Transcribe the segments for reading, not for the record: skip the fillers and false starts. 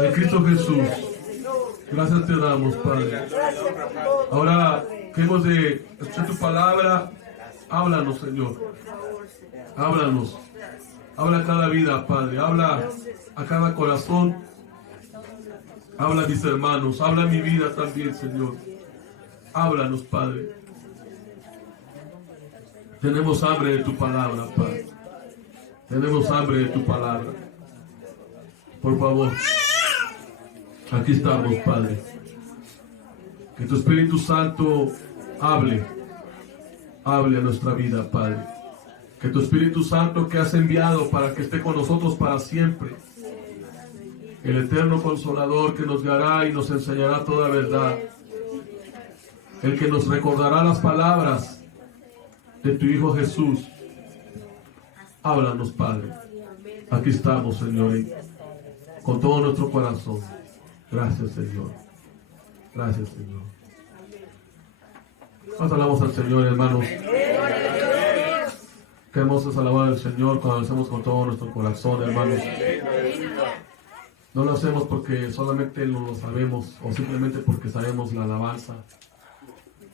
En Cristo Jesús. Gracias te damos, Padre. Ahora que hemos de escuchar tu palabra, háblanos, Señor. Háblanos. Habla a cada vida, Padre. Habla a cada corazón. Habla a mis hermanos. Habla a mi vida también, Señor. Háblanos, Padre. Tenemos hambre de tu palabra, Padre. Tenemos hambre de tu palabra. Por favor, aquí estamos, Padre. Que tu Espíritu Santo hable a nuestra vida, Padre. Que tu Espíritu Santo que has enviado para que esté con nosotros para siempre, el eterno Consolador que nos guiará y nos enseñará toda verdad, el que nos recordará las palabras de tu Hijo Jesús. Háblanos, Padre. Aquí estamos, Señor, con todo nuestro corazón. Gracias, Señor. Gracias, Señor. Nos alabamos al Señor, hermanos. Queremos alabar al Señor cuando lo hacemos con todo nuestro corazón, hermanos. No lo hacemos porque solamente no lo sabemos o simplemente porque sabemos la alabanza,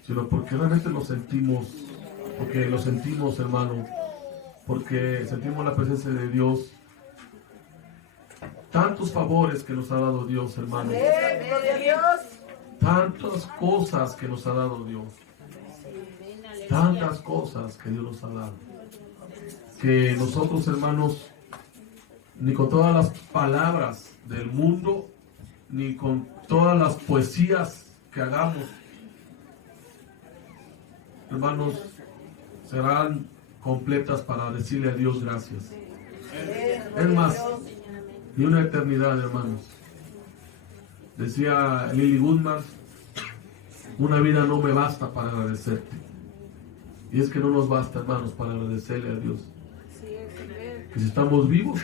sino porque realmente lo sentimos, hermano, porque sentimos la presencia de Dios. Tantos favores que nos ha dado Dios, hermano. Tantas cosas que nos ha dado Dios. Tantas cosas que Dios nos ha dado. Que nosotros, hermanos, ni con todas las palabras del mundo, ni con todas las poesías que hagamos, hermanos, serán completas para decirle a Dios gracias. Es más, ni una eternidad, hermanos. Decía Lily Goodman, una vida no me basta para agradecerte. Y es que no nos basta, hermanos, para agradecerle a Dios. Que si estamos vivos,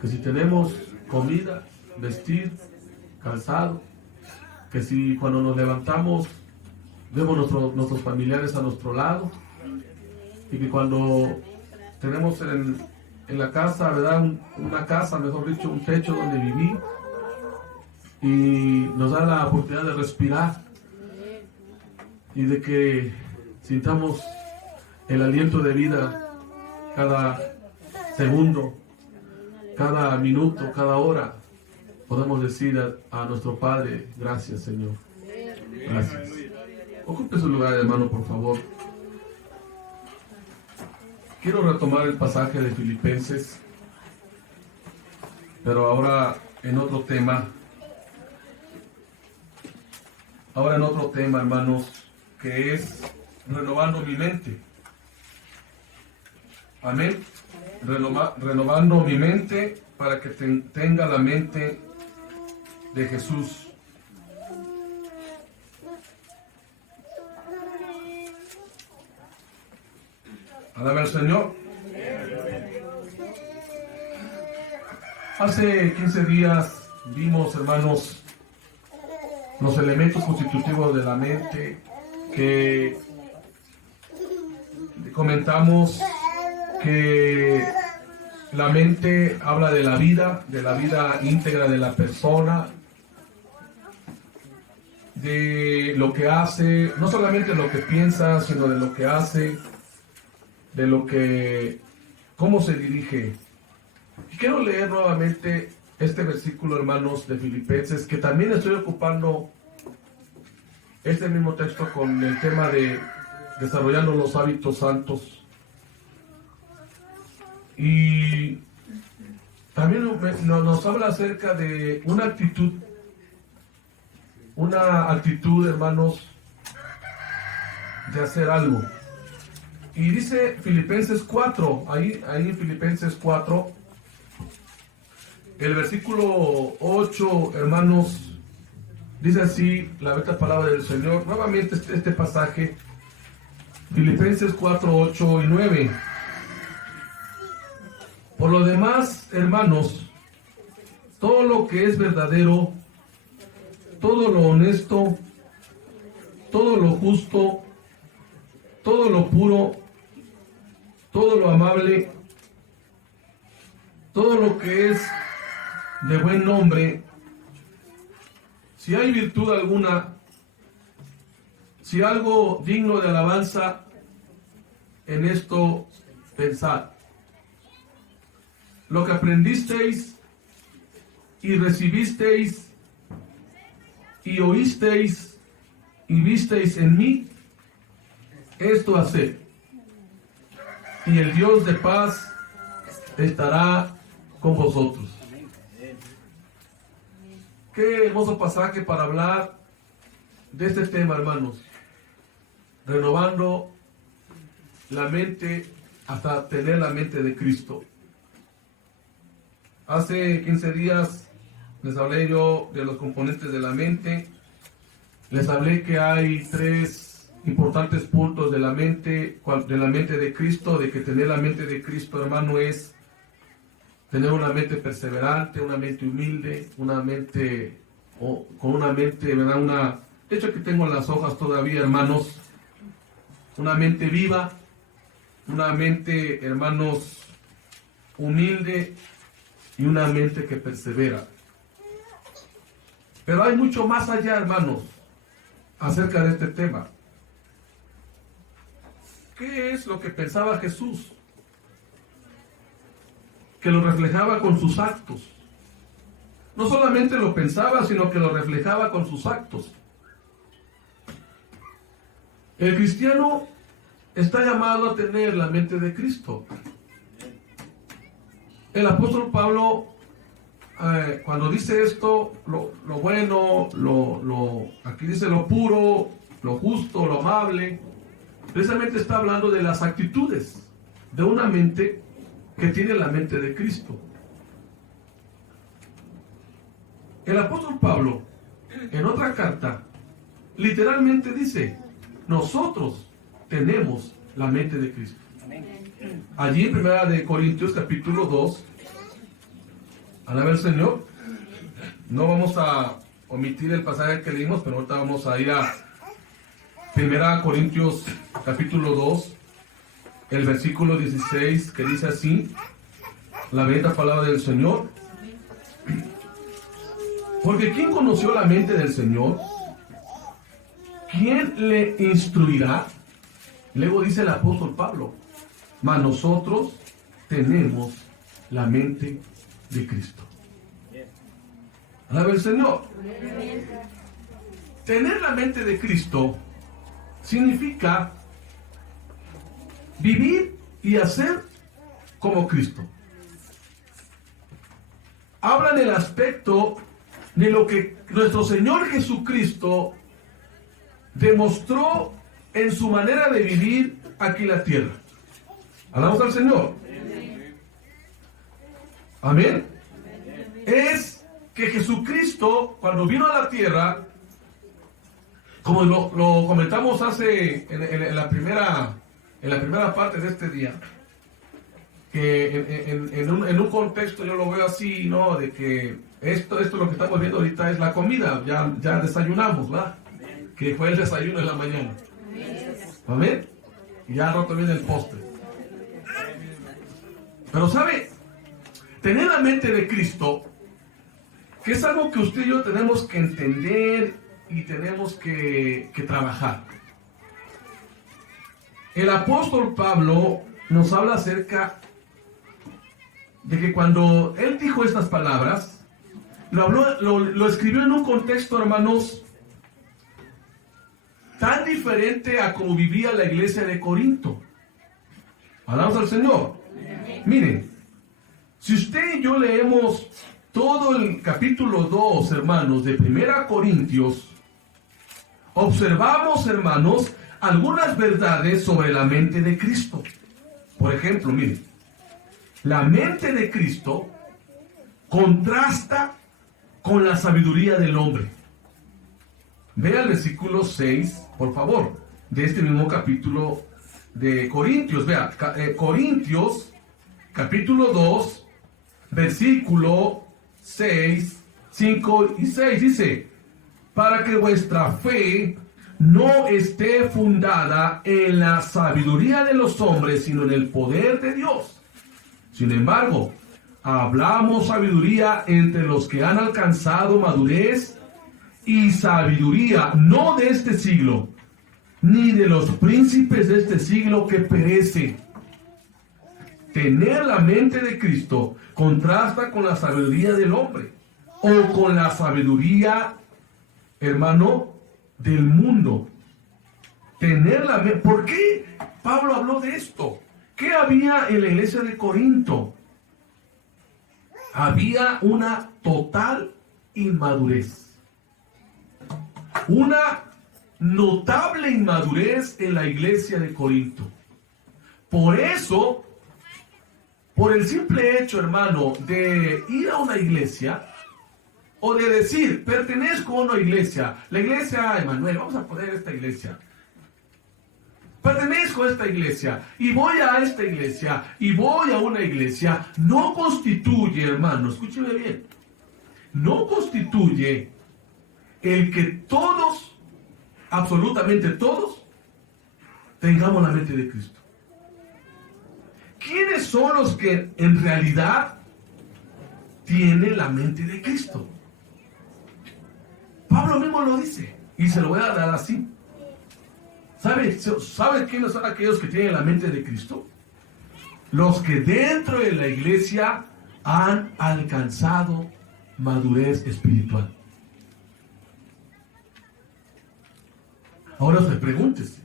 que si tenemos comida, vestir, calzado, que si cuando nos levantamos vemos nuestros familiares a nuestro lado, y que cuando tenemos en la casa, ¿verdad? Una casa, mejor dicho, un techo donde vivir, y nos da la oportunidad de respirar y de que sintamos el aliento de vida cada segundo, cada minuto, cada hora. Podemos decir a nuestro Padre, gracias, Señor. Gracias. Ocupe su lugar, hermano, por favor. Quiero retomar el pasaje de Filipenses, pero ahora en otro tema. Ahora en otro tema, hermanos, que es renovando mi mente. Amén. Renovando mi mente para que tenga la mente de Jesús. Alaba al Señor. Hace 15 días vimos, hermanos, los elementos constitutivos de la mente, que comentamos que la mente habla de la vida íntegra de la persona, de lo que hace, no solamente lo que piensa, sino de lo que hace, cómo se dirige. Y quiero leer nuevamente este versículo, hermanos, de Filipenses, que también estoy ocupando este mismo texto con el tema de desarrollando los hábitos santos. Y también nos habla acerca de una actitud, hermanos, de hacer algo. Y dice Filipenses 4, ahí en Filipenses 4, el versículo 8, hermanos, dice así la bendita palabra del Señor. Nuevamente este pasaje, Filipenses 4, 8 y 9. Por lo demás, hermanos, todo lo que es verdadero, todo lo honesto, todo lo justo, todo lo puro, todo lo amable, todo lo que es de buen nombre, si hay virtud alguna, si algo digno de alabanza, en esto pensad. Lo que aprendisteis y recibisteis y oísteis y visteis en mí, esto haced, y el Dios de paz estará con vosotros. Qué hermoso pasaje para hablar de este tema, hermanos. Renovando la mente hasta tener la mente de Cristo. Hace 15 días les hablé yo de los componentes de la mente. Les hablé que hay 3 importantes puntos de la mente de Cristo, de que tener la mente de Cristo, hermano, es tener una mente perseverante, una mente humilde, una mente, con una mente, ¿verdad? De hecho, aquí tengo las hojas todavía, hermanos. Una mente viva, una mente, hermanos, humilde y una mente que persevera. Pero hay mucho más allá, hermanos, acerca de este tema. ¿Qué es lo que pensaba Jesús? Que lo reflejaba con sus actos. No solamente lo pensaba, sino que lo reflejaba con sus actos. El cristiano está llamado a tener la mente de Cristo. El apóstol Pablo, cuando dice esto, lo bueno, aquí dice lo puro, lo justo, lo amable, precisamente está hablando de las actitudes de una mente que tiene la mente de Cristo. El apóstol Pablo, en otra carta, literalmente dice, nosotros tenemos la mente de Cristo. Allí en 1 Corintios capítulo 2, alaba el Señor. No vamos a omitir el pasaje que leímos, pero ahorita vamos a ir a 1 Corintios capítulo 2, el versículo 16, que dice así, la bendita palabra del Señor. Porque ¿quién conoció la mente del Señor? ¿Quién le instruirá? Luego dice el apóstol Pablo, mas nosotros tenemos la mente de Cristo. Alaba el Señor. Tener la mente de Cristo significa vivir y hacer como Cristo. Habla del aspecto de lo que nuestro Señor Jesucristo demostró en su manera de vivir aquí en la tierra. Alabamos al Señor. Amén. Es que Jesucristo, cuando vino a la tierra, como lo comentamos en la primera parte de este día, que en un contexto yo lo veo así, ¿no? De que esto lo que estamos viendo ahorita es la comida, ya desayunamos, ¿verdad? Que fue el desayuno en la mañana. Amén. Y ya roto viene el postre. Pero ¿sabe? Tener la mente de Cristo, que es algo que usted y yo tenemos que entender y tenemos que trabajar. El apóstol Pablo nos habla acerca de que cuando él dijo estas palabras, lo escribió en un contexto, hermanos, tan diferente a como vivía la iglesia de Corinto. Alabamos al Señor. Miren, si usted y yo leemos todo el capítulo 2, hermanos, de 1 Corintios, observamos, hermanos, algunas verdades sobre la mente de Cristo. Por ejemplo, miren, la mente de Cristo contrasta con la sabiduría del hombre. Vea el versículo 6, por favor, de este mismo capítulo de Corintios. Vea, Corintios, capítulo 2, versículo 6, 5 y 6, dice, para que vuestra fe no esté fundada en la sabiduría de los hombres, sino en el poder de Dios. Sin embargo, hablamos sabiduría entre los que han alcanzado madurez y sabiduría, no de este siglo, ni de los príncipes de este siglo que perecen. Tener la mente de Cristo contrasta con la sabiduría del hombre o con la sabiduría, hermano, del mundo. Tener la mente. ¿Por qué Pablo habló de esto? ¿Qué había en la iglesia de Corinto? Había una total inmadurez. Una notable inmadurez en la iglesia de Corinto. Por eso, por el simple hecho, hermano, de ir a una iglesia o de decir, pertenezco a una iglesia, la iglesia Emanuel, vamos a poner esta iglesia. Pertenezco a esta iglesia y voy a esta iglesia y voy a una iglesia, no constituye, hermano, escúcheme bien, no constituye el que todos, absolutamente todos, tengamos la mente de Cristo. ¿Quiénes son los que en realidad tienen la mente de Cristo? Pablo mismo lo dice y se lo voy a dar así. ¿Sabe quiénes son aquellos que tienen la mente de Cristo? Los que dentro de la iglesia han alcanzado madurez espiritual. Ahora usted pregúntese,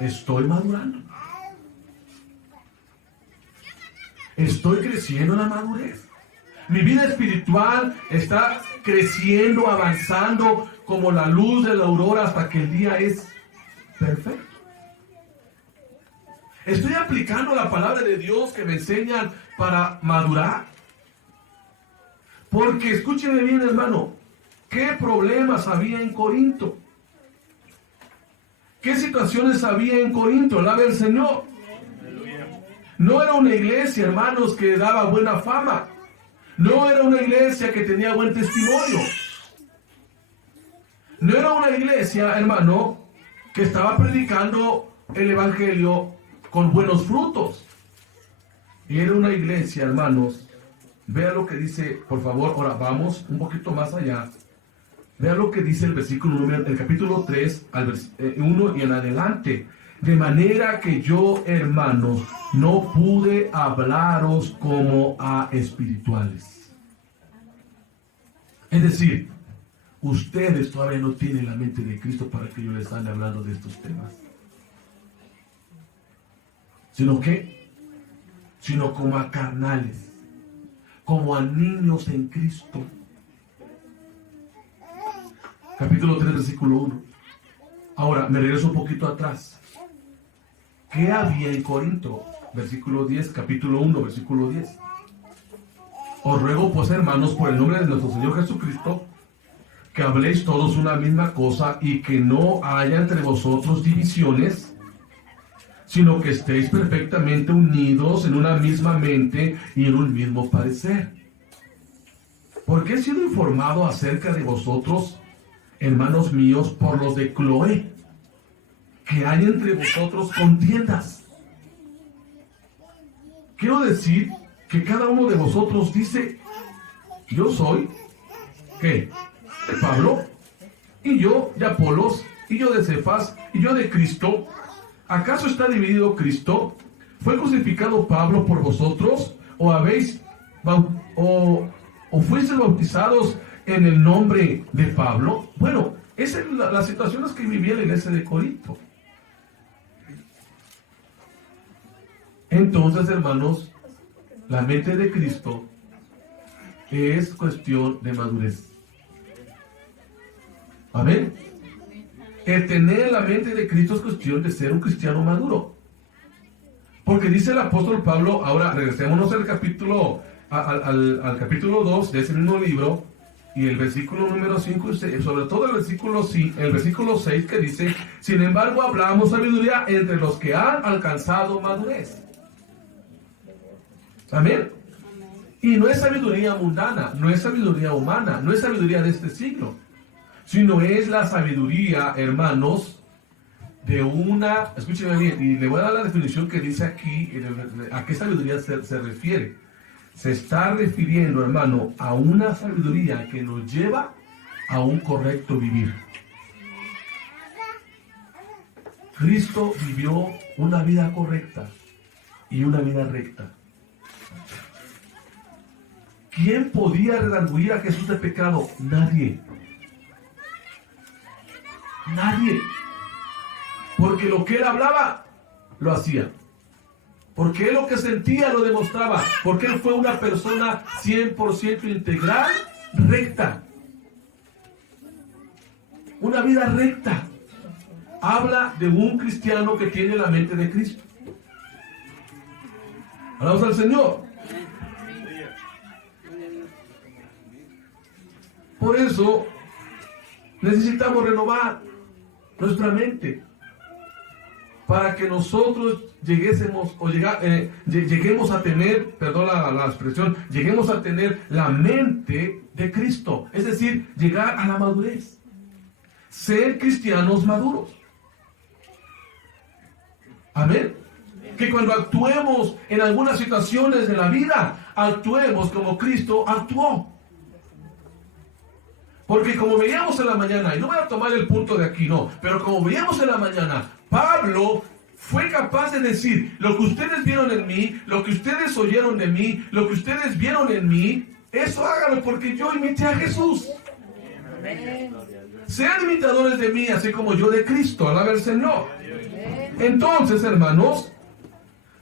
¿estoy madurando? ¿Estoy creciendo en la madurez? Mi vida espiritual está creciendo, avanzando como la luz de la aurora hasta que el día es perfecto. ¿Estoy aplicando la palabra de Dios que me enseñan para madurar? Porque escúcheme bien, hermano, ¿qué problemas había en Corinto? ¿Qué situaciones había en Corinto? Alabe al Señor. No era una iglesia, hermanos, que daba buena fama. No era una iglesia que tenía buen testimonio. No era una iglesia, hermano, que estaba predicando el evangelio con buenos frutos. Era una iglesia, hermanos. Vea lo que dice, por favor, ahora vamos un poquito más allá. Vea lo que dice el versículo el capítulo 3, al 1 y en adelante. De manera que yo, hermanos, no pude hablaros como a espirituales. Es decir, ustedes todavía no tienen la mente de Cristo para que yo les ande hablando de estos temas. Sino como a carnales, como a niños en Cristo. Capítulo 3, versículo 1. Ahora, me regreso un poquito atrás. ¿Qué había en Corinto? Versículo 10, capítulo 1, versículo 10. Os ruego pues, hermanos, por el nombre de nuestro Señor Jesucristo, que habléis todos una misma cosa y que no haya entre vosotros divisiones, sino que estéis perfectamente unidos en una misma mente y en un mismo parecer. Porque he sido informado acerca de vosotros, hermanos míos, por los de Cloé, que hay entre vosotros contiendas. Quiero decir que cada uno de vosotros dice, yo soy, ¿qué? De Pablo, y yo de Apolos, y yo de Cefas, y yo de Cristo. ¿Acaso está dividido Cristo? ¿Fue crucificado Pablo por vosotros? ¿O fuisteis bautizados en el nombre de Pablo? Bueno, esa es las situaciones que vivía la iglesia de Corinto. Entonces, hermanos, la mente de Cristo es cuestión de madurez. Amén. El tener la mente de Cristo es cuestión de ser un cristiano maduro. Porque dice el apóstol Pablo, ahora regresémonos al capítulo 2 de ese mismo libro, y el versículo número 5, sobre todo el versículo 6, que dice, sin embargo hablamos sabiduría entre los que han alcanzado madurez. Amén. Y no es sabiduría mundana, no es sabiduría humana, no es sabiduría de este siglo, sino es la sabiduría, hermanos, de una, escúcheme bien, y le voy a dar la definición que dice aquí, a qué sabiduría se refiere. se está refiriendo, hermano, a una sabiduría que nos lleva a un correcto vivir. Cristo vivió una vida correcta y una vida recta. ¿Quién podía redarguir a Jesús de pecado? Nadie. Nadie. Porque lo que él hablaba, lo hacía. Porque él lo que sentía, lo demostraba. Porque él fue una persona 100% integral, recta. Una vida recta. Habla de un cristiano que tiene la mente de Cristo. Alabamos al Señor. Por eso necesitamos renovar nuestra mente para que nosotros lleguemos a tener, perdón la expresión, lleguemos a tener la mente de Cristo, es decir, llegar a la madurez, ser cristianos maduros. Amén. Que cuando actuemos en algunas situaciones de la vida, actuemos como Cristo actuó. Porque como veíamos en la mañana, y no voy a tomar el punto de aquí, no, pero como veíamos en la mañana, Pablo fue capaz de decir, lo que ustedes vieron en mí, lo que ustedes oyeron de mí, lo que ustedes vieron en mí, eso háganlo porque yo imité a Jesús. Sean imitadores de mí, así como yo de Cristo, alaba al Señor. Entonces, hermanos,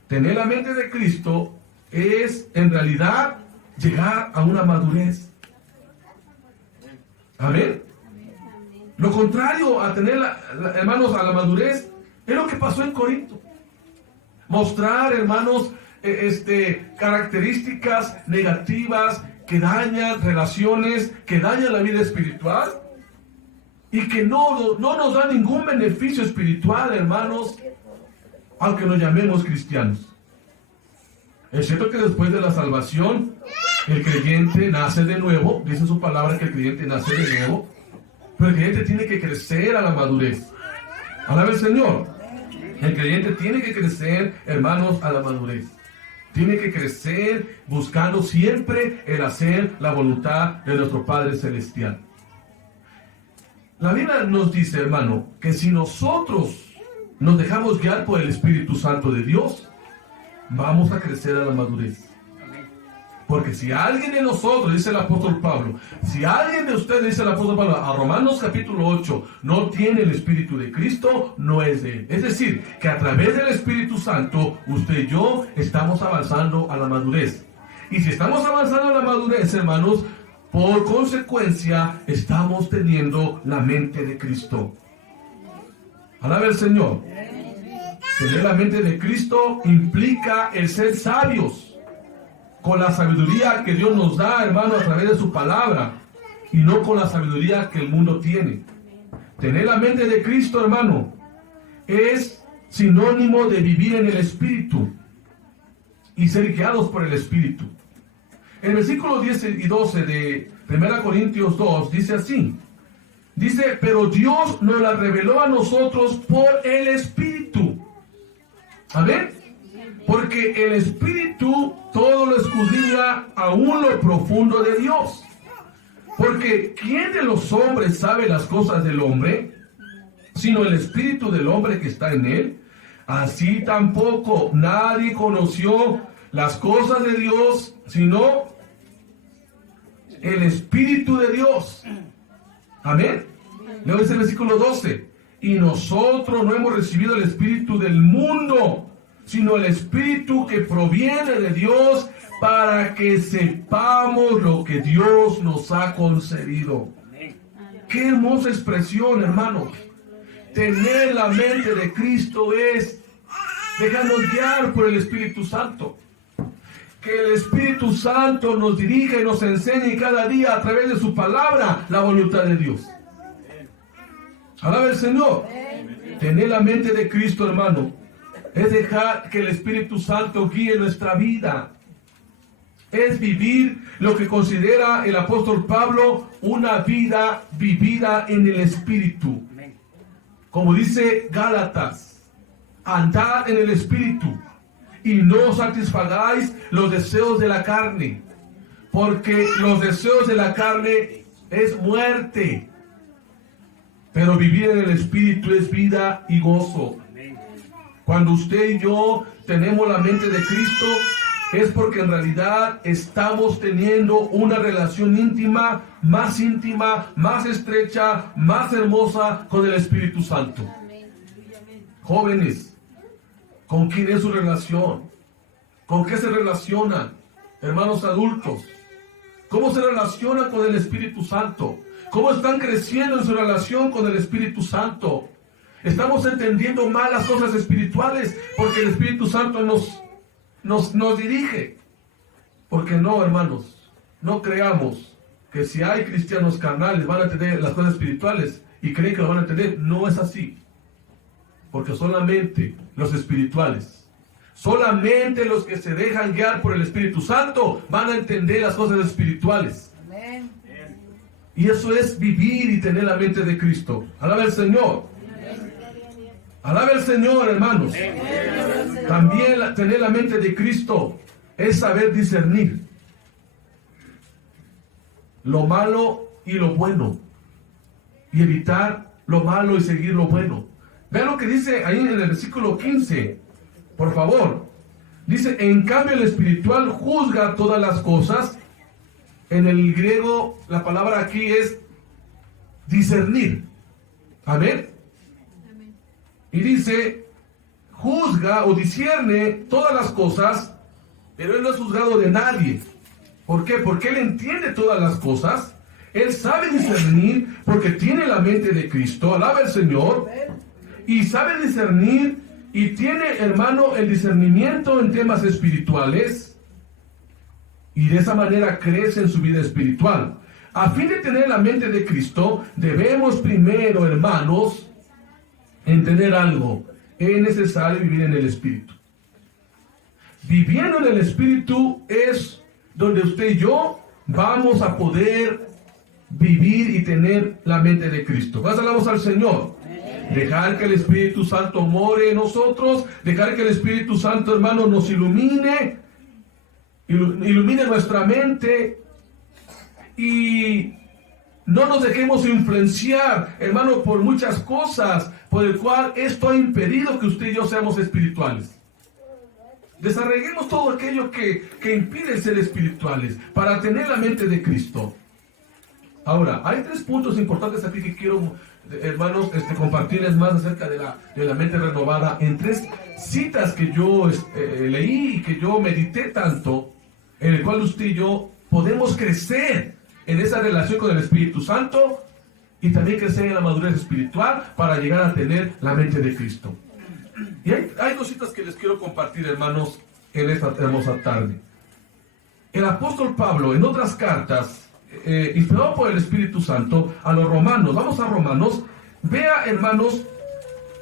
tener la mente de Cristo es, en realidad, llegar a una madurez. Amén. Lo contrario a tener, hermanos, a la madurez, es lo que pasó en Corinto. Mostrar, hermanos, características negativas que dañan relaciones, que dañan la vida espiritual y que no nos da ningún beneficio espiritual, hermanos, aunque nos llamemos cristianos. Es cierto que después de la salvación, el creyente nace de nuevo, dice su palabra que el creyente nace de nuevo, pero el creyente tiene que crecer a la madurez. Alaba el Señor. El creyente tiene que crecer, hermanos, a la madurez. Tiene que crecer buscando siempre el hacer la voluntad de nuestro Padre Celestial. La Biblia nos dice, hermano, que si nosotros nos dejamos guiar por el Espíritu Santo de Dios, vamos a crecer a la madurez. Porque si alguien de nosotros, dice el apóstol Pablo, si alguien de ustedes, dice el apóstol Pablo, a Romanos capítulo 8, no tiene el Espíritu de Cristo, no es de él. Es decir, que a través del Espíritu Santo, usted y yo estamos avanzando a la madurez. Y si estamos avanzando a la madurez, hermanos, por consecuencia, estamos teniendo la mente de Cristo. Alaba el Señor. Tener la mente de Cristo implica el ser sabios, con la sabiduría que Dios nos da, hermano, a través de su palabra, y no con la sabiduría que el mundo tiene. Tener la mente de Cristo, hermano, es sinónimo de vivir en el Espíritu y ser guiados por el Espíritu. El versículo 10 y 12 de 1 Corintios 2 dice así. Dice, pero Dios nos la reveló a nosotros por el Espíritu. Amén. Porque el Espíritu todo lo escudriña aún lo profundo de Dios. Porque ¿quién de los hombres sabe las cosas del hombre, sino el Espíritu del hombre que está en él? Así tampoco nadie conoció las cosas de Dios, sino el Espíritu de Dios. Amén. Leo ese versículo 12. Y nosotros no hemos recibido el Espíritu del mundo, sino el Espíritu que proviene de Dios, para que sepamos lo que Dios nos ha concedido. Qué hermosa expresión, hermanos. Tener la mente de Cristo es dejarnos guiar por el Espíritu Santo. Que el Espíritu Santo nos dirija y nos enseñe cada día a través de su palabra la voluntad de Dios. Alaba el Señor. Tener la mente de Cristo, hermano, es dejar que el Espíritu Santo guíe nuestra vida. Es vivir lo que considera el apóstol Pablo una vida vivida en el Espíritu. Como dice Gálatas, andad en el Espíritu y no satisfagáis los deseos de la carne, porque los deseos de la carne es muerte, pero vivir en el Espíritu es vida y gozo. Cuando usted y yo tenemos la mente de Cristo, es porque en realidad estamos teniendo una relación íntima, más estrecha, más hermosa con el Espíritu Santo. Jóvenes, ¿con quién es su relación? ¿Con qué se relacionan? Hermanos adultos, ¿cómo se relacionan con el Espíritu Santo? ¿Cómo están creciendo en su relación con el Espíritu Santo? Estamos entendiendo mal las cosas espirituales porque el Espíritu Santo nos dirige. Porque no, hermanos, no creamos que si hay cristianos carnales van a tener las cosas espirituales y creen que lo van a tener. No es así. Porque solamente los espirituales, solamente los que se dejan guiar por el Espíritu Santo van a entender las cosas espirituales. Amén. Y eso es vivir y tener la mente de Cristo. Alaba al Señor. Alaba al Señor, hermanos. También tener la mente de Cristo es saber discernir lo malo y lo bueno, y evitar lo malo y seguir lo bueno. Vean lo que dice ahí en el versículo 15, por favor. Dice, en cambio el espiritual juzga todas las cosas. En el griego la palabra aquí es discernir. Amén. Y dice, juzga o discierne todas las cosas, pero él no es juzgado de nadie. ¿Por qué? Porque él entiende todas las cosas. Él sabe discernir porque tiene la mente de Cristo. Alaba al Señor. Y sabe discernir y tiene, hermano, el discernimiento en temas espirituales. Y de esa manera crece en su vida espiritual. A fin de tener la mente de Cristo, debemos primero, hermanos, entender algo. Es necesario vivir en el Espíritu. Viviendo en el Espíritu es donde usted y yo vamos a poder vivir y tener la mente de Cristo. Alabamos al Señor. Dejar que el Espíritu Santo more en nosotros, dejar que el Espíritu Santo, hermano, nos ilumine nuestra mente, y no nos dejemos influenciar, hermano, por muchas cosas, por el cual esto ha impedido que usted y yo seamos espirituales. Desarreguemos todo aquello que impide ser espirituales para tener la mente de Cristo. Ahora, hay 3 puntos importantes aquí que quiero, hermanos, compartirles más acerca de la mente renovada en 3 citas que yo leí y que yo medité tanto, en el cual usted y yo podemos crecer en esa relación con el Espíritu Santo y también crecer en la madurez espiritual para llegar a tener la mente de Cristo. Y hay 2 citas que les quiero compartir, hermanos, en esta hermosa tarde. El apóstol Pablo, en otras cartas, inspirado por el Espíritu Santo, a los romanos, vamos a Romanos, vea, hermanos,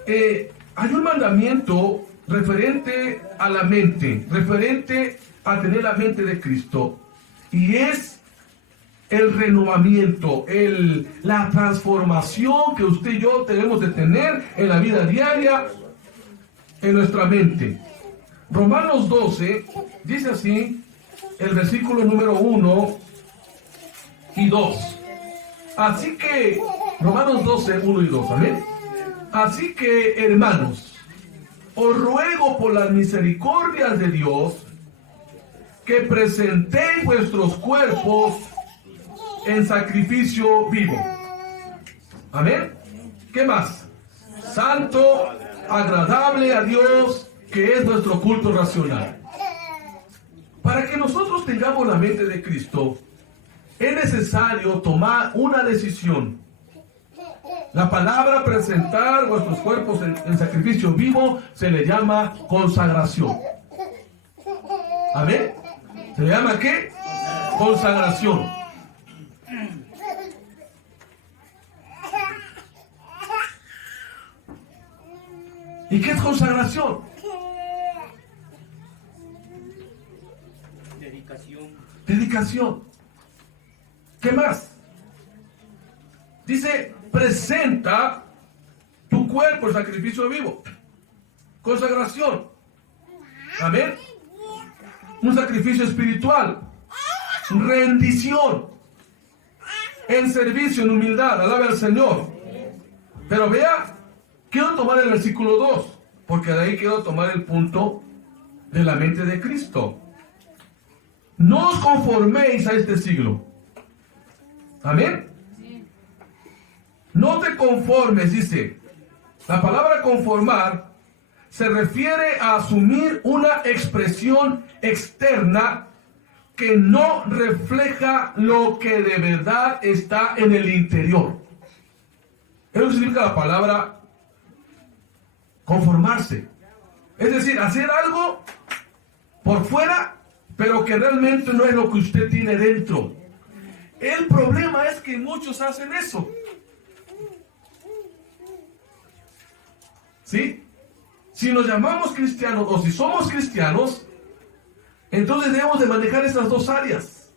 hay un mandamiento referente a la mente, referente a tener la mente de Cristo, y es el renovamiento, la transformación que usted y yo debemos de tener en la vida diaria, en nuestra mente. Romanos 12 dice así, el versículo número 1 y 2. Así que, Romanos 12, 1 y 2, amén. Así que, hermanos, os ruego por las misericordias de Dios que presentéis vuestros cuerpos en sacrificio vivo. Amén. ¿Qué más? Santo, agradable a Dios, que es nuestro culto racional. Para que nosotros tengamos la mente de Cristo, es necesario tomar una decisión. La palabra presentar vuestros cuerpos en sacrificio vivo se le llama consagración. Amén. ¿Se le llama qué? Consagración. ¿Y qué es consagración? Dedicación. ¿Qué más? Dice, presenta tu cuerpo en sacrificio vivo. Consagración. Amén. Un sacrificio espiritual. Rendición. En servicio, en humildad. Alaba al Señor. Pero vea, quiero tomar el versículo 2. Porque de ahí quiero tomar el punto de la mente de Cristo. No os conforméis a este siglo. Amén. No te conformes, dice. La palabra conformar se refiere a asumir una expresión externa que no refleja lo que de verdad está en el interior. Eso significa la palabra conformarse. Es decir, hacer algo por fuera, pero que realmente no es lo que usted tiene dentro. El problema es que muchos hacen eso. ¿Sí? Si nos llamamos cristianos o si somos cristianos, entonces debemos de manejar estas dos áreas.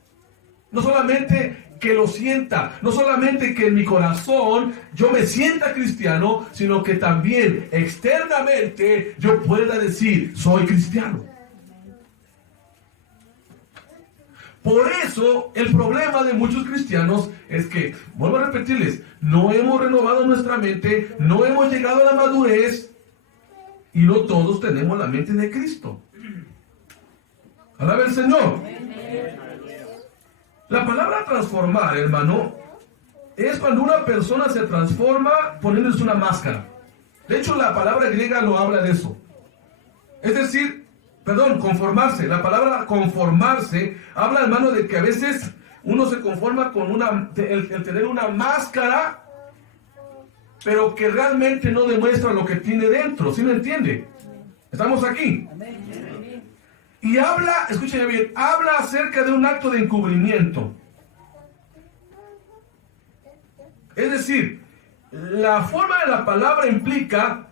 No solamente que lo sienta, no solamente que en mi corazón yo me sienta cristiano, sino que también externamente yo pueda decir, soy cristiano. Por eso el problema de muchos cristianos es que, vuelvo a repetirles, no hemos renovado nuestra mente, no hemos llegado a la madurez y no todos tenemos la mente de Cristo. Alaba al Señor. La palabra transformar, hermano, es cuando una persona se transforma poniéndose una máscara. De hecho, la palabra griega no habla de eso. Es decir, conformarse. La palabra conformarse habla, hermano, de que a veces uno se conforma con el tener una máscara, pero que realmente no demuestra lo que tiene dentro. ¿Sí me entiende? Estamos aquí. Y habla, escúcheme bien, habla acerca de un acto de encubrimiento. Es decir, la forma de la palabra implica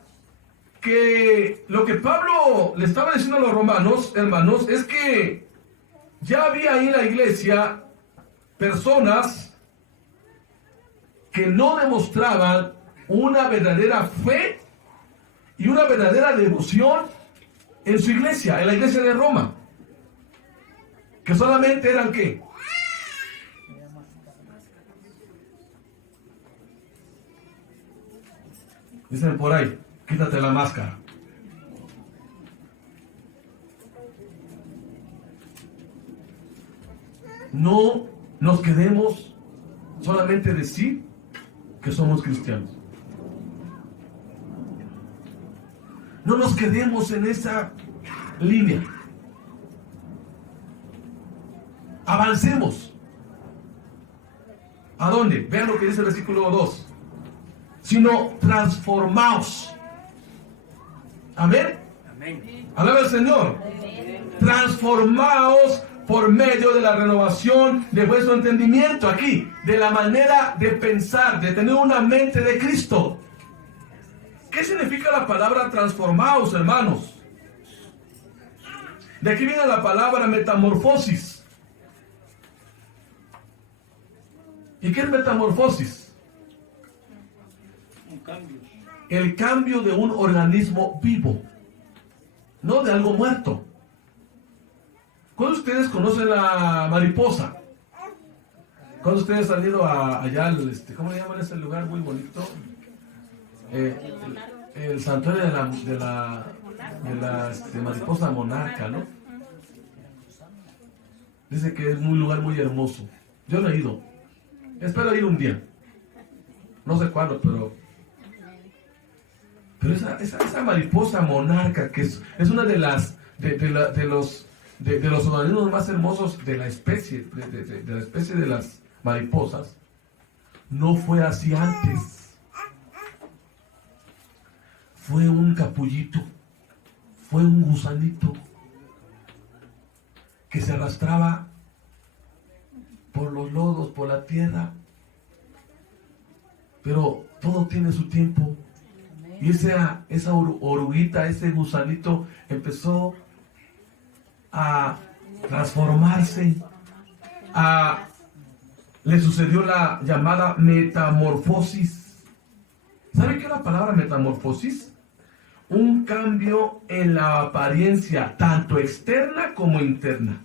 que lo que Pablo le estaba diciendo a los romanos, hermanos, es que ya había ahí en la iglesia personas que no demostraban una verdadera fe y una verdadera devoción en su iglesia, en la iglesia de Roma, que solamente eran ¿qué? Dicen por ahí, quítate la máscara. No nos quedemos solamente decir que somos cristianos. No nos quedemos en esa línea. Avancemos. ¿A dónde? Vean lo que dice el versículo 2. Sino transformaos. Amén. Amén. Alaba al Señor. Amén. Transformaos por medio de la renovación de vuestro entendimiento. Aquí, de la manera de pensar, de tener una mente de Cristo. ¿Qué significa la palabra transformaos, hermanos? De aquí viene la palabra metamorfosis. ¿Y qué es metamorfosis? Un cambio. El cambio de un organismo vivo, no de algo muerto. ¿Cuántos de ustedes conocen la mariposa? ¿Cuántos de ustedes han ido allá al, ¿cómo le llaman ese lugar muy bonito? El santuario de la mariposa monarca, ¿no? Dice que es un lugar muy hermoso. Yo no he ido. Espero ir un día. No sé cuándo, pero esa mariposa monarca, que es una de los organismos más hermosos de la especie, de la especie de las mariposas, no fue así antes. Fue un capullito, fue un gusanito que se arrastraba por los lodos, por la tierra. Pero todo tiene su tiempo. Y esa oruguita, ese gusanito empezó a transformarse. Le sucedió la llamada metamorfosis. ¿Sabe qué es la palabra metamorfosis? un cambio en la apariencia, tanto externa como interna.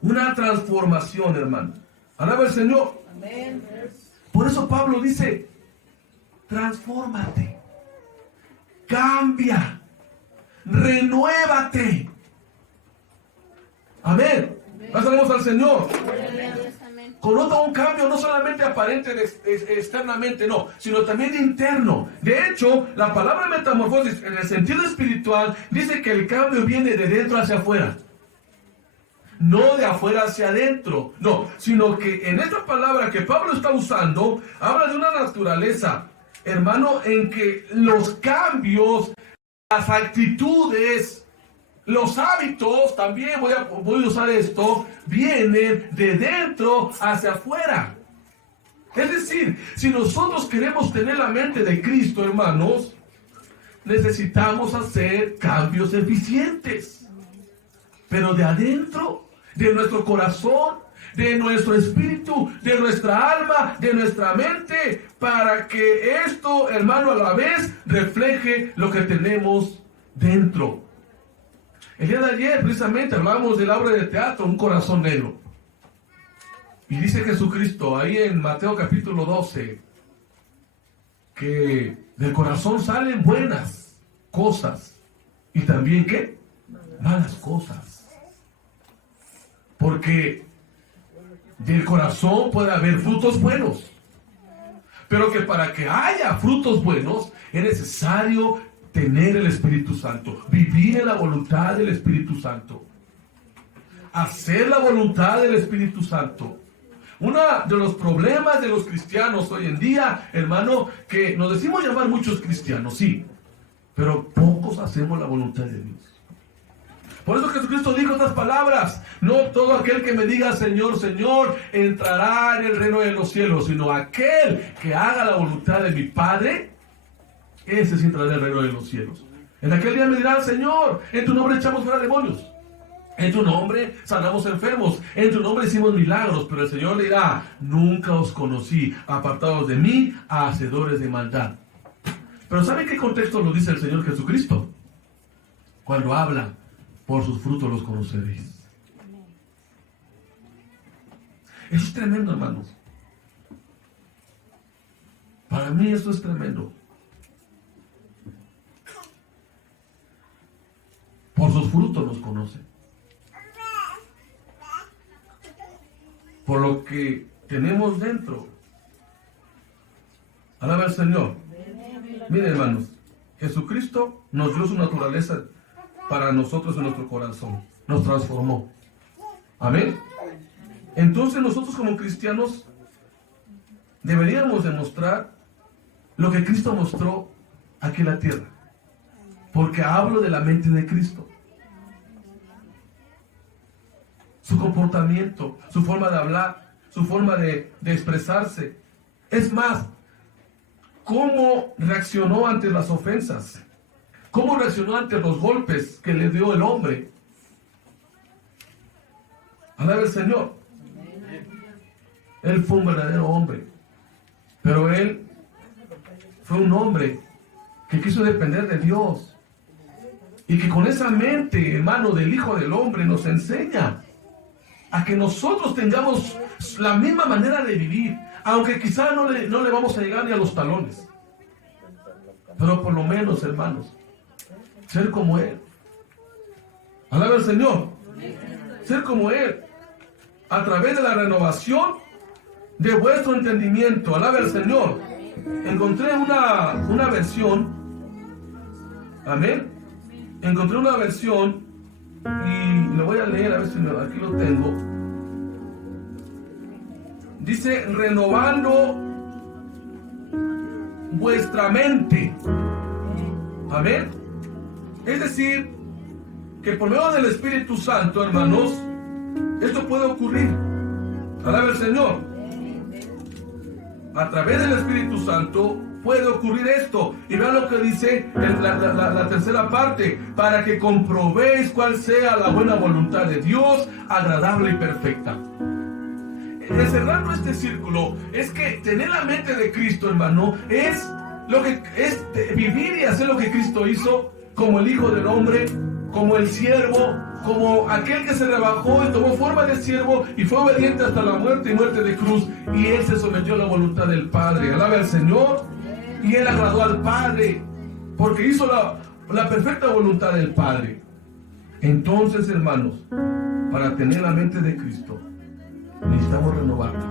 Una transformación, hermano. Alaba al Señor. Amén. Por eso Pablo dice, transfórmate, cambia, renuévate. Amén. Pasamos al Señor. Conota un cambio no solamente aparente externamente, no, sino también interno. De hecho, la palabra metamorfosis en el sentido espiritual dice que el cambio viene de dentro hacia afuera. No de afuera hacia adentro, no, sino que en esta palabra que Pablo está usando, habla de una naturaleza, hermano, en que los cambios, las actitudes, los hábitos, también voy a usar esto, vienen de dentro hacia afuera. Es decir, si nosotros queremos tener la mente de Cristo, hermanos, necesitamos hacer cambios eficientes. Pero de adentro, de nuestro corazón, de nuestro espíritu, de nuestra alma, de nuestra mente, para que esto, hermano, a la vez refleje lo que tenemos dentro. El día de ayer, precisamente, hablamos de la obra de teatro, Un corazón negro. Y dice Jesucristo, ahí en Mateo capítulo 12, que del corazón salen buenas cosas. Y también, ¿qué? Malas cosas. Porque del corazón puede haber frutos buenos. Pero que para que haya frutos buenos, es necesario tener el Espíritu Santo, vivir en la voluntad del Espíritu Santo, hacer la voluntad del Espíritu Santo. Uno de los problemas de los cristianos hoy en día, hermano, que nos decimos llamar muchos cristianos, sí, pero pocos hacemos la voluntad de Dios. Por eso Jesucristo dijo estas palabras: no todo aquel que me diga Señor, Señor, entrará en el reino de los cielos, sino aquel que haga la voluntad de mi Padre, ese sí entrará en el reino de los cielos. En aquel día me dirán: Señor, en tu nombre echamos fuera demonios, en tu nombre sanamos enfermos, en tu nombre hicimos milagros. Pero el Señor le dirá: nunca os conocí, apartados de mí, hacedores de maldad. Pero ¿saben qué contexto lo dice el Señor Jesucristo? Cuando habla: por sus frutos los conoceréis. Eso es tremendo, hermanos. Para mí eso es tremendo. Por sus frutos los conocen. Por lo que tenemos dentro. Alaba al Señor. Miren, hermanos, Jesucristo nos dio su naturaleza para nosotros en nuestro corazón. Nos transformó. Amén. Entonces nosotros como cristianos deberíamos demostrar lo que Cristo mostró aquí en la tierra. Porque hablo de la mente de Cristo. Su comportamiento, su forma de hablar, su forma de expresarse. Es más, cómo reaccionó ante las ofensas. ¿Cómo reaccionó ante los golpes que le dio el hombre? Alaba al Señor. Él fue un verdadero hombre. Pero él fue un hombre que quiso depender de Dios. Y que con esa mente, hermano, del Hijo del Hombre nos enseña a que nosotros tengamos la misma manera de vivir. Aunque quizá no le vamos a llegar ni a los talones. Pero por lo menos, hermanos, ser como Él. Alaba al Señor. Ser como Él. A través de la renovación de vuestro entendimiento. Alaba al Señor. Encontré una versión. Amén. Encontré una versión. Y lo voy a leer, a ver si aquí lo tengo. Dice: renovando vuestra mente. Amén. Es decir, que por medio del Espíritu Santo, hermanos, esto puede ocurrir. Alaba al Señor. A través del Espíritu Santo puede ocurrir esto. Y vean lo que dice la tercera parte: para que comprobéis cuál sea la buena voluntad de Dios, agradable y perfecta. Cerrando este círculo, es que tener la mente de Cristo, hermano, es lo que es vivir y hacer lo que Cristo hizo, como el Hijo del Hombre, como el siervo, como aquel que se rebajó y tomó forma de siervo y fue obediente hasta la muerte y muerte de cruz, y Él se sometió a la voluntad del Padre. Alaba al Señor. Y Él agradó al Padre porque hizo la perfecta voluntad del Padre. Entonces, hermanos, para tener la mente de Cristo necesitamos renovarnos.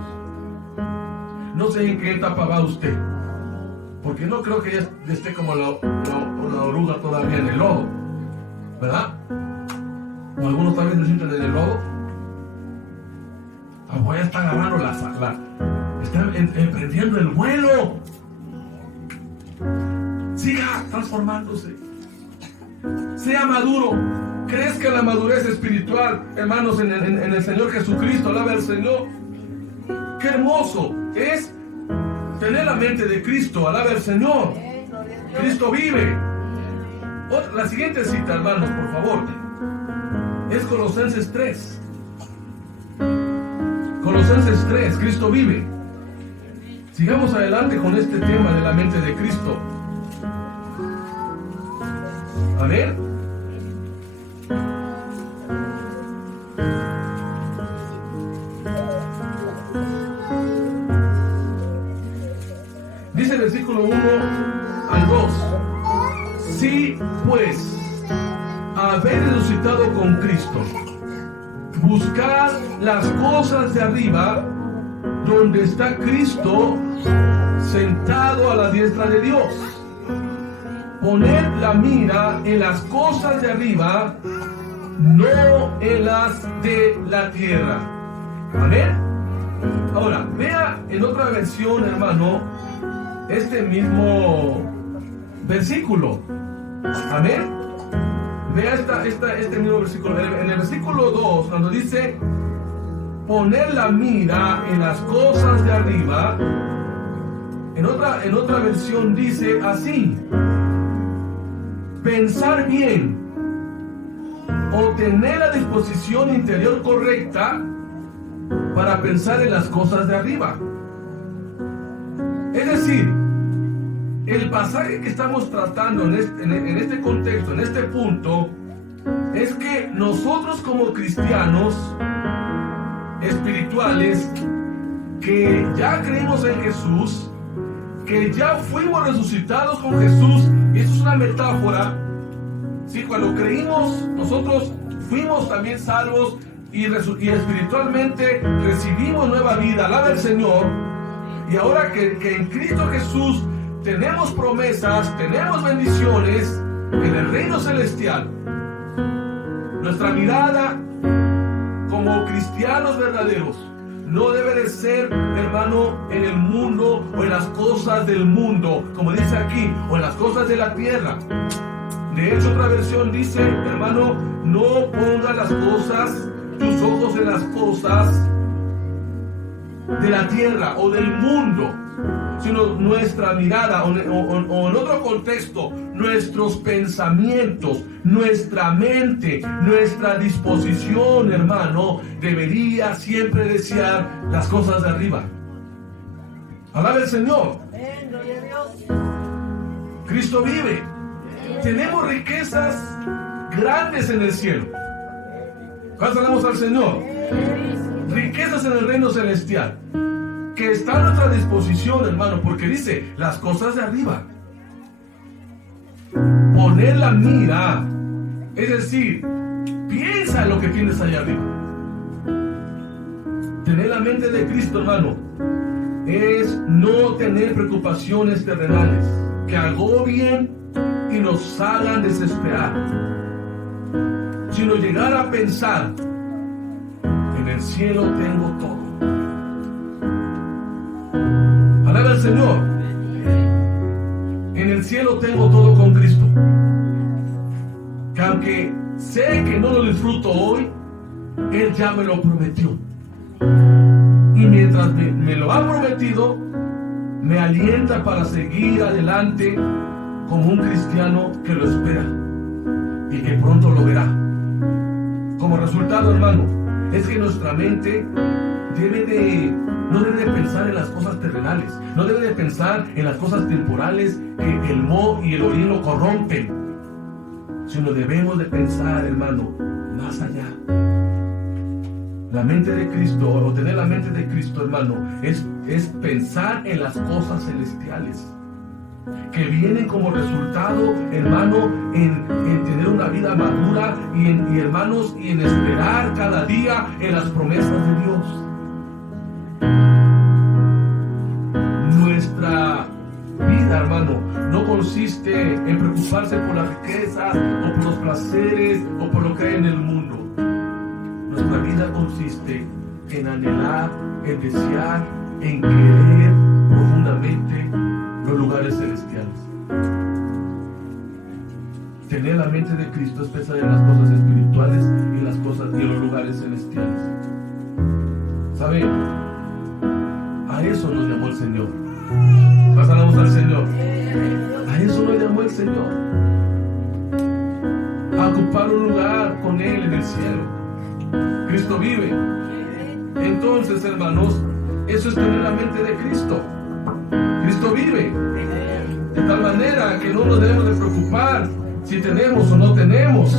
No sé en qué etapa va usted, porque no creo que ya esté como la oruga todavía en el lodo, ¿verdad? O algunos tal vez se sienten en el lodo. Ya está agarrando está emprendiendo el vuelo. Siga transformándose. Sea maduro. Crezca en la madurez espiritual, hermanos, en el Señor Jesucristo. Alaba al Señor. Qué hermoso es tener la mente de Cristo. Alaba al Señor. Cristo vive. La siguiente cita, hermanos, por favor, es Colosenses 3. Colosenses 3, Cristo vive. Sigamos adelante con este tema de la mente de Cristo. Amén. Dice el versículo 1 al 2. Si pues habéis resucitado con Cristo, buscad las cosas de arriba, donde está Cristo sentado a la diestra de Dios. Poned la mira en las cosas de arriba, no en las de la tierra. Amén. Ahora, vea en otra versión, hermano, este mismo versículo. Amén. Vea este mismo versículo. En el versículo 2, cuando dice poner la mira en las cosas de arriba, en otra versión dice así: pensar bien o tener la disposición interior correcta para pensar en las cosas de arriba. Es decir, el pasaje que estamos tratando en este contexto, en este punto, es que nosotros como cristianos espirituales, que ya creímos en Jesús, que ya fuimos resucitados con Jesús, y eso es una metáfora, ¿sí? Cuando creímos, nosotros fuimos también salvos y espiritualmente recibimos nueva vida. Alaba al Señor. Y ahora que en Cristo Jesús tenemos promesas, tenemos bendiciones en el reino celestial, nuestra mirada como cristianos verdaderos no debe de ser, hermano, en el mundo o en las cosas del mundo, como dice aquí, o en las cosas de la tierra. De hecho, otra versión dice, hermano, no pongas las cosas, tus ojos en las cosas de la tierra o del mundo, sino nuestra mirada, o en otro contexto, nuestros pensamientos, nuestra mente, nuestra disposición, hermano, debería siempre desear las cosas de arriba. Alaba al Señor. Cristo vive. Tenemos riquezas grandes en el cielo. ¿Cuántos alabamos al Señor? Riquezas en el reino celestial, que está a nuestra disposición, hermano, porque dice las cosas de arriba. Poner la mira, es decir, piensa en lo que tienes allá arriba. Tener la mente de Cristo, hermano, es no tener preocupaciones terrenales que agobien y nos hagan desesperar, sino llegar a pensar: en el cielo tengo todo. Alaba al Señor. En el cielo tengo todo con Cristo. Que aunque sé que no lo disfruto hoy, Él ya me lo prometió. Y mientras me lo ha prometido, me alienta para seguir adelante como un cristiano que lo espera y que pronto lo verá. Como resultado, hermano, es que nuestra mente no debe de pensar en las cosas terrenales, no debe de pensar en las cosas temporales que el moho y el orín lo corrompen, sino debemos de pensar, hermano, más allá. La mente de Cristo, o tener la mente de Cristo, hermano, es pensar en las cosas celestiales, que vienen como resultado, hermano, en tener una vida madura y hermanos, y en esperar cada día en las promesas de Dios. Nuestra vida, hermano, no consiste en preocuparse por las riquezas o por los placeres o por lo que hay en el mundo. Nuestra vida consiste en anhelar, en desear, en querer profundamente los lugares celestiales. Tener la mente de Cristo es pensar en las cosas espirituales y en las cosas y en los lugares celestiales. ¿Sabe? A eso nos llamó el Señor. Pasamos al Señor. A eso nos llamó el Señor. A ocupar un lugar con Él en el cielo. Cristo vive. Entonces, hermanos, eso es tener la mente de Cristo. Cristo vive. De tal manera que no nos debemos de preocupar si tenemos o no tenemos.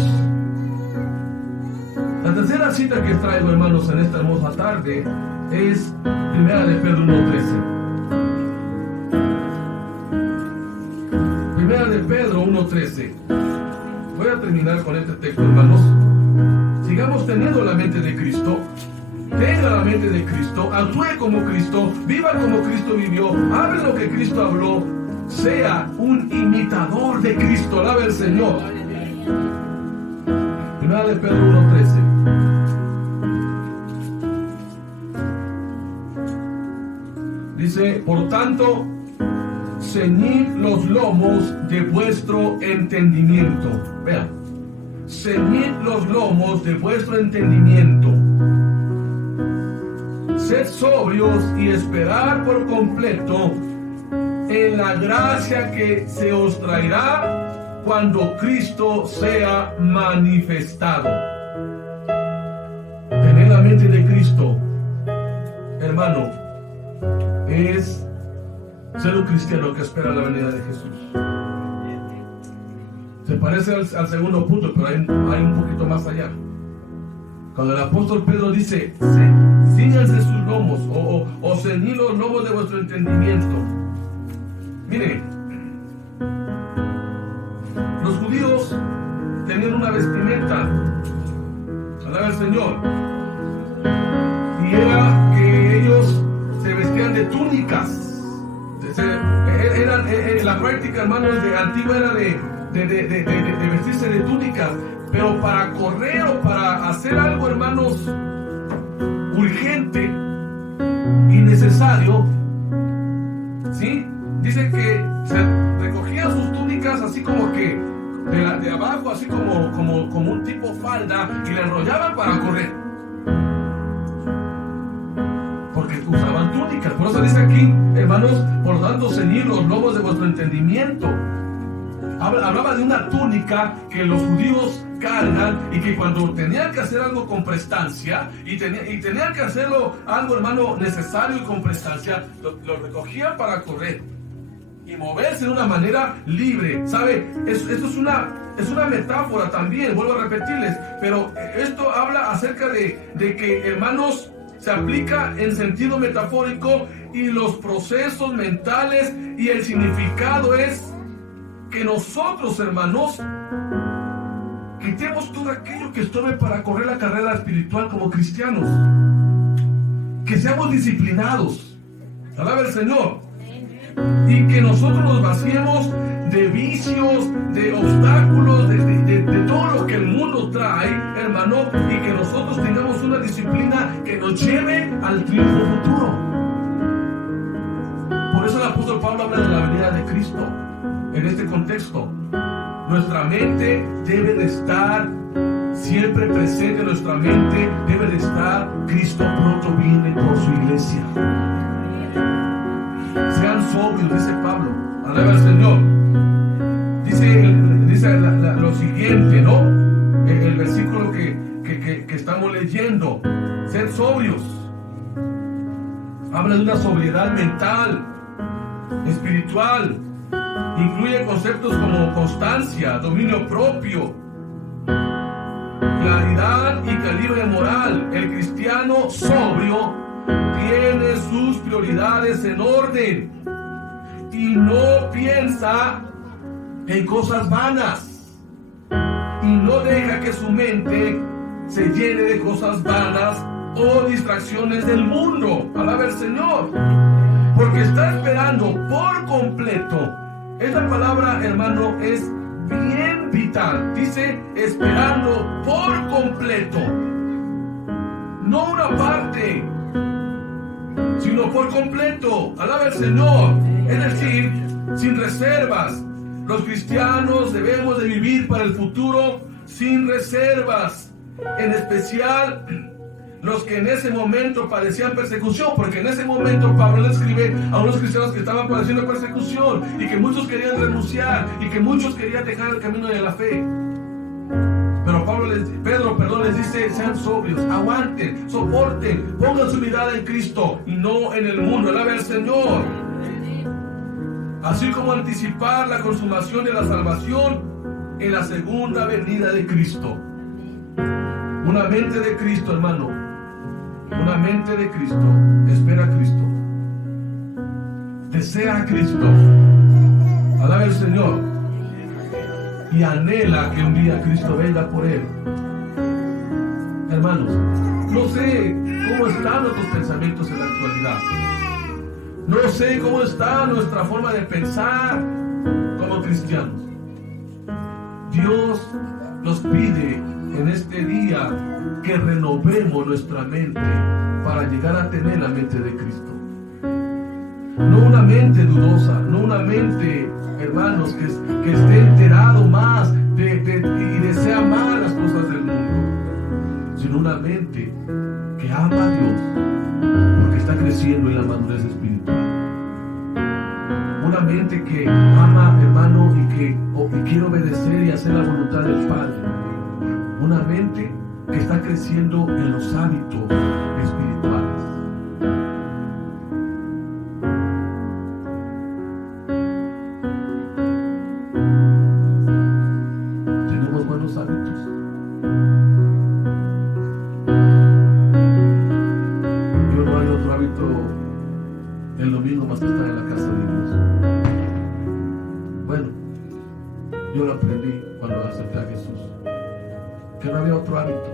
La tercera cita que traigo, hermanos, en esta hermosa tarde es 1 de Pedro 1:13. 1 de Pedro 1:13. Voy a terminar con este texto, hermanos. Sigamos teniendo la mente de Cristo. Tenga la mente de Cristo, actúe como Cristo, viva como Cristo vivió, hable lo que Cristo habló, sea un imitador de Cristo. Alabe al Señor. 1 de Pedro 1:13. Dice, por tanto, ceñid los lomos de vuestro entendimiento. Vean, ceñid los lomos de vuestro entendimiento. Sed sobrios y esperad por completo en la gracia que se os traerá cuando Cristo sea manifestado. Tener la mente de Cristo, hermano, es ser un cristiano que espera la venida de Jesús. Se parece al segundo punto, pero hay un poquito más allá. Cuando el apóstol Pedro dice, cíñanse sus lomos, o ceñid los lomos de vuestro entendimiento. Mire, los judíos tenían una vestimenta, alaba al Señor, y era que ellos se vestían de túnicas. La práctica, hermanos, de antigua era de vestirse de túnicas, pero para correr o para hacer algo, hermanos, urgente y necesario, ¿sí? Dice que se recogían sus túnicas así como que de abajo, así como un tipo falda, y la enrollaban para correr, porque usaban túnicas. Por eso dice aquí, hermanos, por lo tanto, ceñid los lomos de vuestro entendimiento. Hablaba de una túnica que los judíos cargan, y que cuando tenían que hacer algo con prestancia y tenían que hacerlo algo, hermano, necesario y con prestancia, lo recogían para correr y moverse de una manera libre. ¿Sabe? Esto es una metáfora también, vuelvo a repetirles, pero esto habla acerca de que, hermanos, se aplica en sentido metafórico, y los procesos mentales y el significado es que nosotros, hermanos, quitemos todo aquello que estorbe para correr la carrera espiritual como cristianos. Que seamos disciplinados. Alaba al Señor. Y que nosotros nos vaciemos de vicios, de obstáculos, de todo lo que el mundo trae, hermano, y que nosotros tengamos una disciplina que nos lleve al triunfo futuro. Por eso el apóstol Pablo habla de la venida de Cristo. En este contexto, nuestra mente debe de estar siempre presente. Nuestra mente debe de estar, Cristo pronto viene por su iglesia. Sean sobrios, dice Pablo. Alaba al Señor. Dice lo siguiente, ¿no? El versículo que estamos leyendo. Sed sobrios. Habla de una sobriedad mental, espiritual. Incluye conceptos como constancia, dominio propio, claridad y calibre moral. El cristiano sobrio tiene sus prioridades en orden y no piensa en cosas vanas y no deja que su mente se llene de cosas vanas o distracciones del mundo. Alaba al Señor, porque está esperando por completo. Esta palabra, hermano, es bien vital. Dice esperando por completo, no una parte, sino por completo. Alaba al Señor. Es decir, sin reservas. Los cristianos debemos de vivir para el futuro sin reservas. En especial los que en ese momento padecían persecución, porque en ese momento Pablo le escribe a unos cristianos que estaban padeciendo persecución y que muchos querían renunciar y que muchos querían dejar el camino de la fe. Pero Pedro les dice: sean sobrios, aguanten, soporten, pongan su mirada en Cristo y no en el mundo. Alabe al Señor. Así como anticipar la consumación de la salvación en la segunda venida de Cristo. Una mente de Cristo, hermano, una mente de Cristo espera a Cristo, desea a Cristo, alabe al Señor, y anhela que un día Cristo venga por él. Hermanos, no sé cómo están nuestros pensamientos en la actualidad. No sé cómo está nuestra forma de pensar como cristianos. Dios nos pide en este día que renovemos nuestra mente para llegar a tener la mente de Cristo. No una mente dudosa, no una mente, hermanos, que esté enterado más y desea más las cosas del mundo, sino una mente que ama a Dios porque está creciendo en la madurez espiritual. Una mente que ama, hermano, y que quiere obedecer y hacer la voluntad del Padre. Una mente que está creciendo en los hábitos espirituales. ¿Tenemos buenos hábitos? Yo no hay otro hábito el domingo más que estar en la casa de Dios. Bueno, yo lo aprendí cuando acepté a Jesús, que no había otro hábito,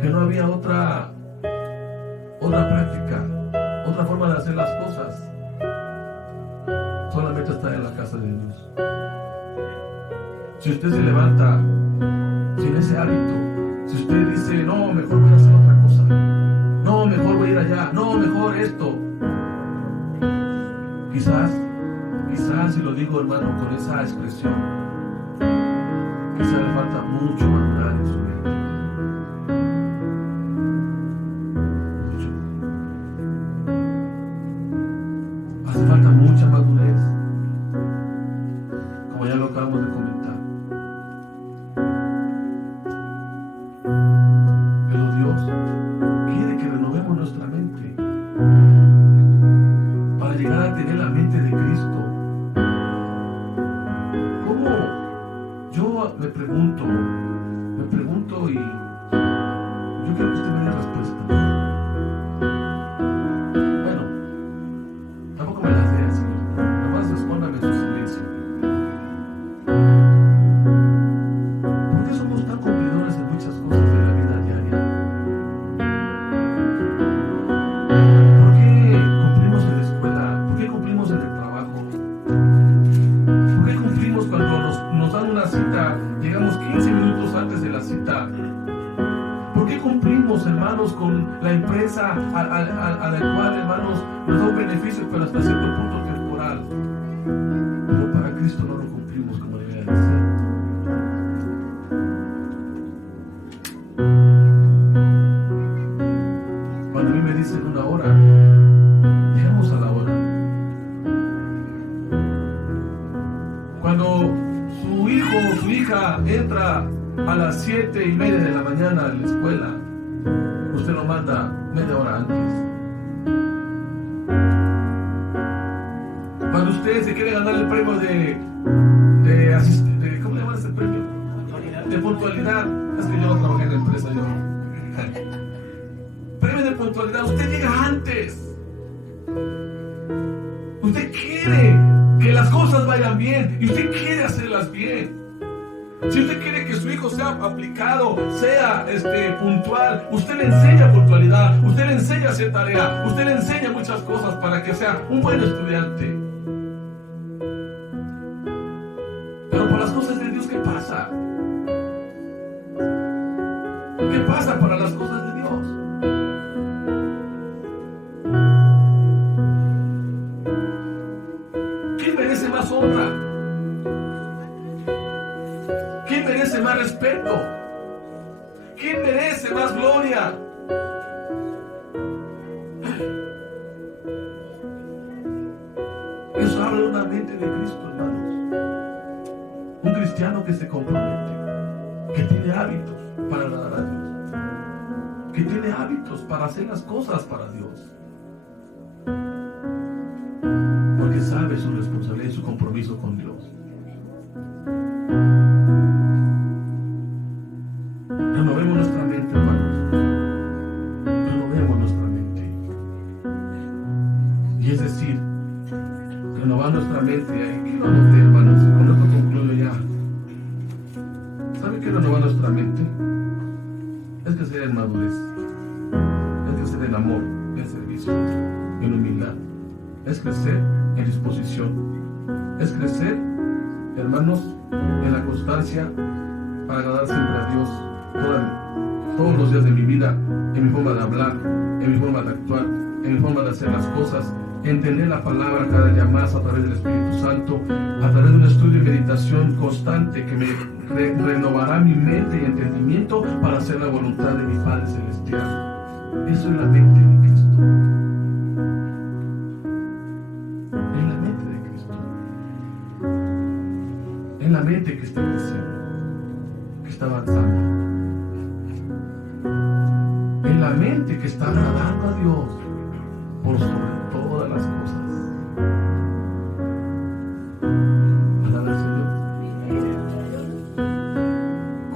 que no había otra práctica, otra forma de hacer las cosas, solamente estar en la casa de Dios. Si usted se levanta sin ese hábito, si usted dice: no, mejor voy a hacer otra cosa, no, mejor voy a ir allá, no, mejor esto, quizás, y lo digo, hermano, con esa expresión, quizás le falta mucho madurar en su mente. Mucho. Hace falta mucha madurez, como ya lo acabamos de comentar. Pero Dios quiere que renovemos nuestra mente para llegar a tener la mente de Cristo. ¿Cómo? Yo me pregunto y yo quiero que usted me dé respuesta. Bueno, tampoco me las dé, Señor. Nada más respóndame en su silencio. ¿Por qué somos tan cumplidores en muchas cosas de la vida diaria? ¿Por qué cumplimos en la escuela? ¿Por qué cumplimos en el trabajo? ¿Por qué cumplimos cuando nos dan una cita? Llegamos 15 minutos antes de la cita. ¿Por qué cumplimos, hermanos, con la empresa a la cual, hermanos, nos da un beneficio, pero hasta cierto punto temporal? Pero para Cristo no lo cumplimos como debería de ser. Cuando a mí me dicen una hora, llegamos a la hora. Cuando su hijo o su hija entra a las 7:30 de la mañana a la escuela, usted lo manda media hora antes. Cuando usted se quiere ganar el premio de ¿cómo le llaman ese premio? De puntualidad. Es que yo no trabajé en la empresa, yo. Premio de puntualidad, usted llega antes. Usted quiere que las cosas vayan bien y usted quiere hacerlas bien. Si usted quiere que su hijo sea aplicado, sea puntual, usted le enseña puntualidad, usted le enseña a hacer tarea, usted le enseña muchas cosas para que sea un buen estudiante. Pero por las cosas de Dios, ¿qué pasa? ¿Qué pasa para las cosas de Dios? ¿Quién merece más honra? ¿Quién merece más respeto? ¿Quién merece más gloria? Eso habla de una mente de Cristo, hermanos. Un cristiano que se compromete, que tiene hábitos para agradar a Dios, que tiene hábitos para hacer las cosas para Dios, porque sabe su responsabilidad y su compromiso con Dios. Renovemos nuestra mente, hermanos. Renovemos nuestra mente. Y es decir, renovar nuestra mente. Aquí lo anoté, hermanos. Con esto concluyo ya. ¿Sabe qué es renovar nuestra mente? Es crecer en madurez. Es crecer en amor, en servicio, en humildad. Es crecer en disposición. Es crecer, hermanos, en la constancia para agradar siempre a Dios. Todos los días de mi vida, en mi forma de hablar, en mi forma de actuar, en mi forma de hacer las cosas, entender la palabra cada día más a través del Espíritu Santo, a través de un estudio y meditación constante que me renovará mi mente y entendimiento para hacer la voluntad de mi Padre Celestial. Eso es la mente de Cristo. Es la mente de Cristo. Es la mente que está creciendo, que está avanzando. En la mente que está agradando a Dios por sobre todas las cosas. Alaba al Señor.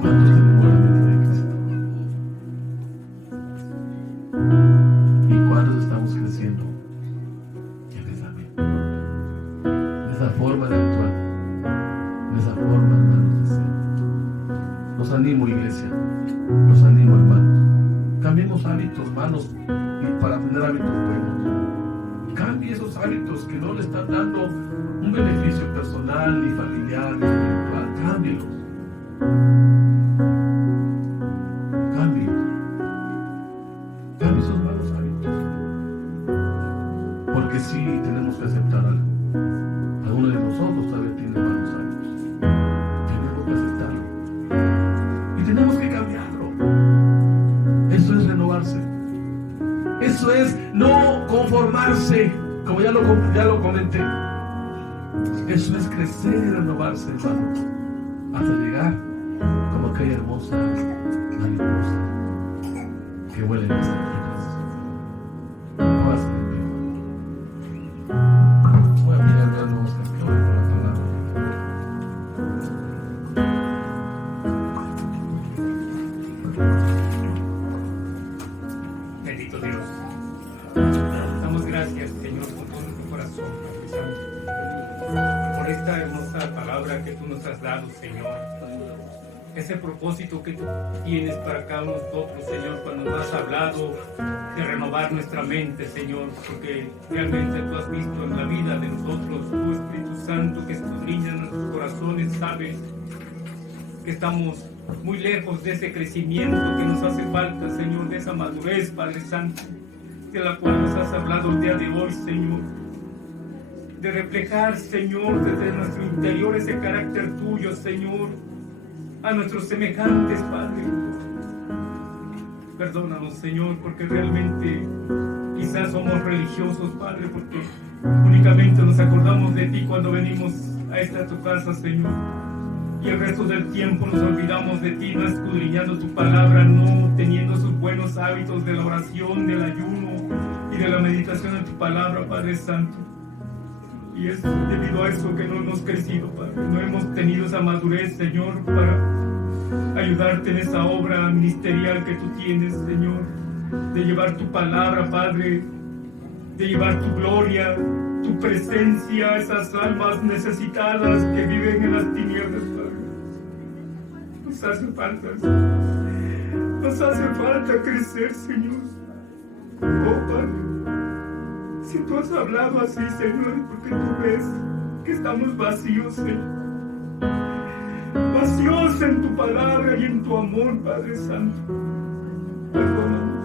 ¿Cuántos tenemos la mente de Cristo? ¿Y cuántos estamos creciendo en esa mente? En esa forma de actuar, en esa forma, hermanos, de ser. Los animo, iglesia. Los animo, hermanos. Cambiemos hábitos malos y para tener hábitos buenos. Cambie esos hábitos que no le están dando un beneficio personal, ni familiar, ni espiritual. Cámbielos. Cambie esos malos hábitos. Porque sí tenemos que aceptar algo. Alguno de nosotros tal vez tiene malos hábitos. Tenemos que aceptarlo. Y tenemos que cambiarlo. Eso es renovarse. Eso es no conformarse, como ya lo comenté. Eso es crecer y renovarse, hermanos, hasta llegar como aquella hermosa mariposa que huele en nuestras vidas. No hace de mí. Voy a mirar, hermanos, que ore por la palabra. Bendito Dios. Damos gracias, Señor, con todo nuestro corazón, Padre Santo, por esta hermosa palabra que tú nos has dado, Señor. Ese propósito que tú tienes para cada uno de nosotros, Señor, cuando nos has hablado de renovar nuestra mente, Señor, porque realmente tú has visto en la vida de nosotros, tu Espíritu Santo que escudriña nuestros corazones, sabes que estamos muy lejos de ese crecimiento que nos hace falta, Señor, de esa madurez, Padre Santo, de la cual nos has hablado el día de hoy, Señor, de reflejar, Señor, desde nuestro interior ese carácter tuyo, Señor, a nuestros semejantes, Padre. Perdónanos, Señor, porque realmente quizás somos religiosos, Padre, porque únicamente nos acordamos de ti cuando venimos a esta tu casa, Señor. y el resto del tiempo nos olvidamos de ti, no escudriñando tu palabra, no teniendo sus buenos hábitos de la oración, del ayuno y de la meditación en tu palabra, Padre Santo. Y es debido a eso que no hemos crecido, Padre. No hemos tenido esa madurez, Señor, para ayudarte en esa obra ministerial que tú tienes, Señor, de llevar tu palabra, Padre, de llevar tu gloria, tu presencia a esas almas necesitadas que viven en las tinieblas, Padre. Nos hace falta crecer, Señor. Oh, Padre. Si tú has hablado así, Señor, es porque tú ves que estamos vacíos, Señor. Vacíos en tu palabra y en tu amor, Padre Santo. Perdónanos,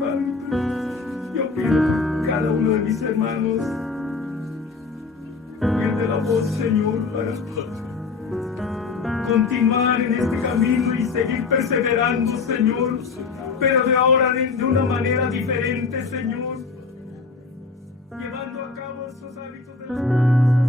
Padre. Yo pido por cada uno de mis hermanos, de la voz, Señor, para continuar en este camino y seguir perseverando, Señor, pero de ahora de una manera diferente, Señor, llevando a cabo esos hábitos de los